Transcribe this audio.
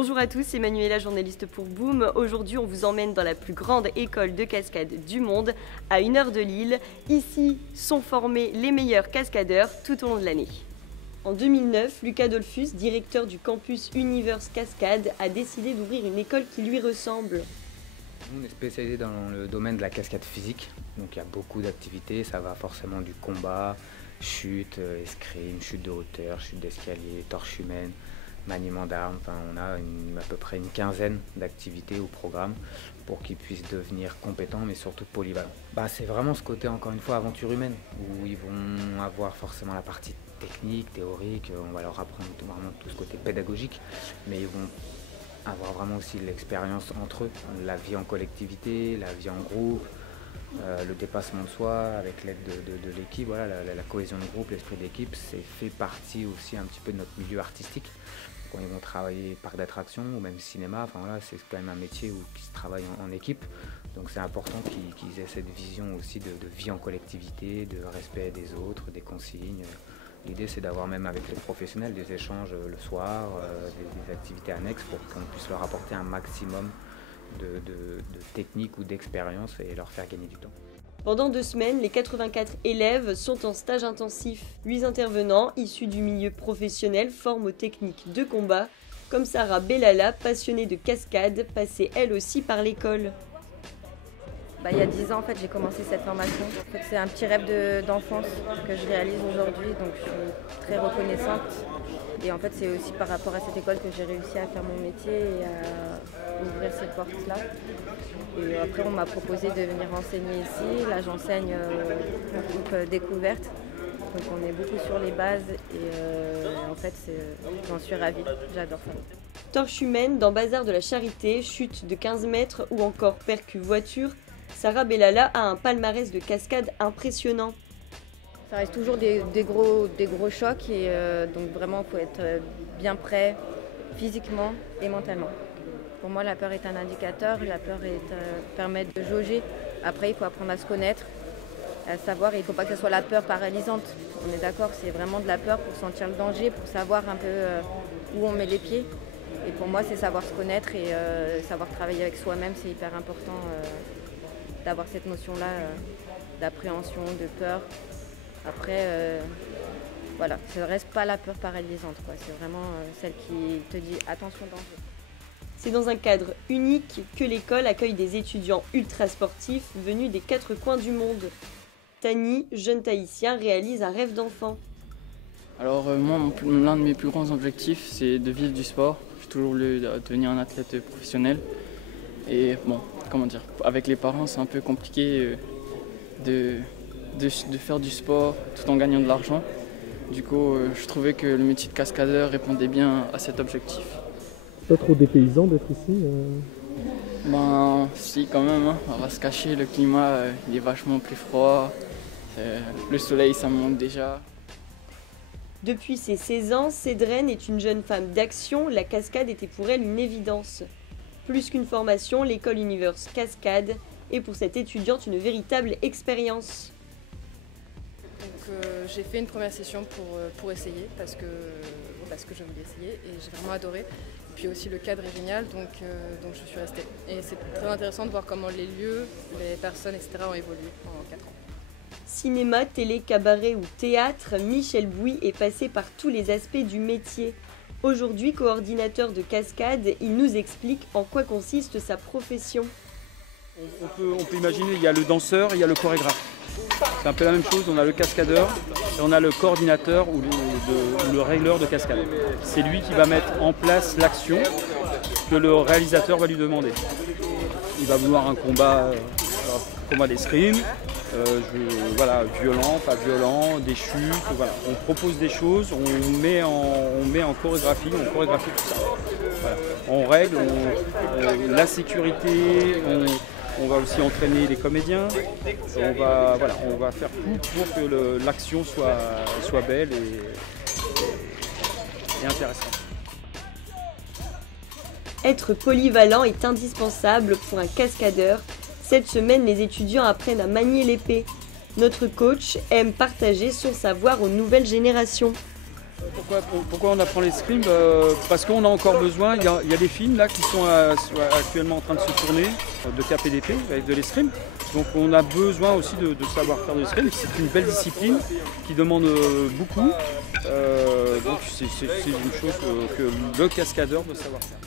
Bonjour à tous, c'est Manuela, journaliste pour Boom. Aujourd'hui, on vous emmène dans la plus grande école de cascade du monde, à 1 heure de Lille. Ici sont formés les meilleurs cascadeurs tout au long de l'année. En 2009, Lucas Dolphus, directeur du campus Universe Cascade, a décidé d'ouvrir une école qui lui ressemble. On est spécialisé dans le domaine de la cascade physique, donc il y a beaucoup d'activités, ça va forcément du combat, chute, escrime, chute de hauteur, chute d'escalier, torche humaine, maniement d'armes, enfin on a à peu près une quinzaine d'activités au programme pour qu'ils puissent devenir compétents mais surtout polyvalents. C'est vraiment ce côté encore une fois aventure humaine où ils vont avoir forcément la partie technique, théorique, on va leur apprendre vraiment tout ce côté pédagogique, mais ils vont avoir vraiment aussi l'expérience entre eux, la vie en collectivité, la vie en groupe, le dépassement de soi avec l'aide de l'équipe, voilà, la cohésion de groupe, l'esprit d'équipe, c'est fait partie aussi un petit peu de notre milieu artistique. Quand ils vont travailler parc d'attractions ou même cinéma, enfin voilà, c'est quand même un métier qui se travaille en équipe, donc c'est important qu'ils aient cette vision aussi de vie en collectivité, de respect des autres, des consignes. L'idée c'est d'avoir même avec les professionnels des échanges le soir, des activités annexes pour qu'on puisse leur apporter un maximum de technique ou d'expérience et leur faire gagner du temps. Pendant 2 semaines, les 84 élèves sont en stage intensif. 8 intervenants issus du milieu professionnel forment aux techniques de combat, comme Sarah Bellala, passionnée de cascade, passée elle aussi par l'école. Il y a 10 ans, en fait, j'ai commencé cette formation. En fait, c'est un petit rêve d'enfance que je réalise aujourd'hui, donc je suis très reconnaissante. Et en fait, c'est aussi par rapport à cette école que j'ai réussi à faire mon métier et à ouvrir ces portes-là. Et après, on m'a proposé de venir enseigner ici. Là, j'enseigne au groupe Découverte. Donc on est beaucoup sur les bases et en fait, j'en suis ravie. J'adore ça. Torche humaine dans Bazar de la Charité, chute de 15 mètres ou encore percu voiture, Sarah Bellala a un palmarès de cascade impressionnant. Ça reste toujours des gros chocs et donc vraiment il faut être bien prêt physiquement et mentalement. Pour moi la peur est un indicateur, la peur permet de jauger. Après il faut apprendre à se connaître, à savoir, il ne faut pas que ce soit la peur paralysante. On est d'accord, c'est vraiment de la peur pour sentir le danger, pour savoir un peu où on met les pieds. Et pour moi c'est savoir se connaître et savoir travailler avec soi-même, c'est hyper important d'avoir cette notion-là d'appréhension, de peur. Après, voilà, ça ne reste pas la peur paralysante, quoi. C'est vraiment celle qui te dit attention danger. C'est dans un cadre unique que l'école accueille des étudiants ultra sportifs venus des 4 coins du monde. Tani, jeune tahitien, réalise un rêve d'enfant. Alors moi, l'un de mes plus grands objectifs, c'est de vivre du sport. J'ai toujours voulu devenir un athlète professionnel. Et bon, comment dire, avec les parents, c'est un peu compliqué de faire du sport tout en gagnant de l'argent. Du coup, je trouvais que le métier de cascadeur répondait bien à cet objectif. Pas trop dépaysant d'être ici Si, quand même, hein. On va se cacher, le climat il est vachement plus froid. Le soleil, ça monte déjà. Depuis ses 16 ans, Cédrine est une jeune femme d'action. La cascade était pour elle une évidence. Plus qu'une formation, l'école Universe Cascade est pour cette étudiante une véritable expérience. J'ai fait une première session pour essayer parce que je voulais essayer et j'ai vraiment adoré. Et puis aussi le cadre est génial donc je suis restée. Et c'est très intéressant de voir comment les lieux, les personnes, etc. ont évolué pendant 4 ans. Cinéma, télé, cabaret ou théâtre, Michel Bouy est passé par tous les aspects du métier. Aujourd'hui, coordinateur de cascade, il nous explique en quoi consiste sa profession. On peut imaginer, il y a le danseur et il y a le chorégraphe. C'est un peu la même chose, on a le cascadeur et on a le coordinateur ou le régleur de cascade. C'est lui qui va mettre en place l'action que le réalisateur va lui demander. Il va vouloir un combat d'escrime, violent, pas violent, des chutes, voilà. On propose des choses, on met en chorégraphie, on chorégraphie tout ça. Voilà. On règle, la sécurité, on va aussi entraîner les comédiens, on va faire tout pour que l'action soit belle et intéressante. Être polyvalent est indispensable pour un cascadeur. Cette semaine, les étudiants apprennent à manier l'épée. Notre coach aime partager son savoir aux nouvelles générations. Pourquoi on apprend l'escrime? Parce qu'on a encore besoin, il y a des films là qui sont actuellement en train de se tourner de KPDP avec de l'escrime. Donc on a besoin aussi de savoir faire de l'escrime. C'est une belle discipline qui demande beaucoup. Donc c'est une chose que le cascadeur doit savoir faire.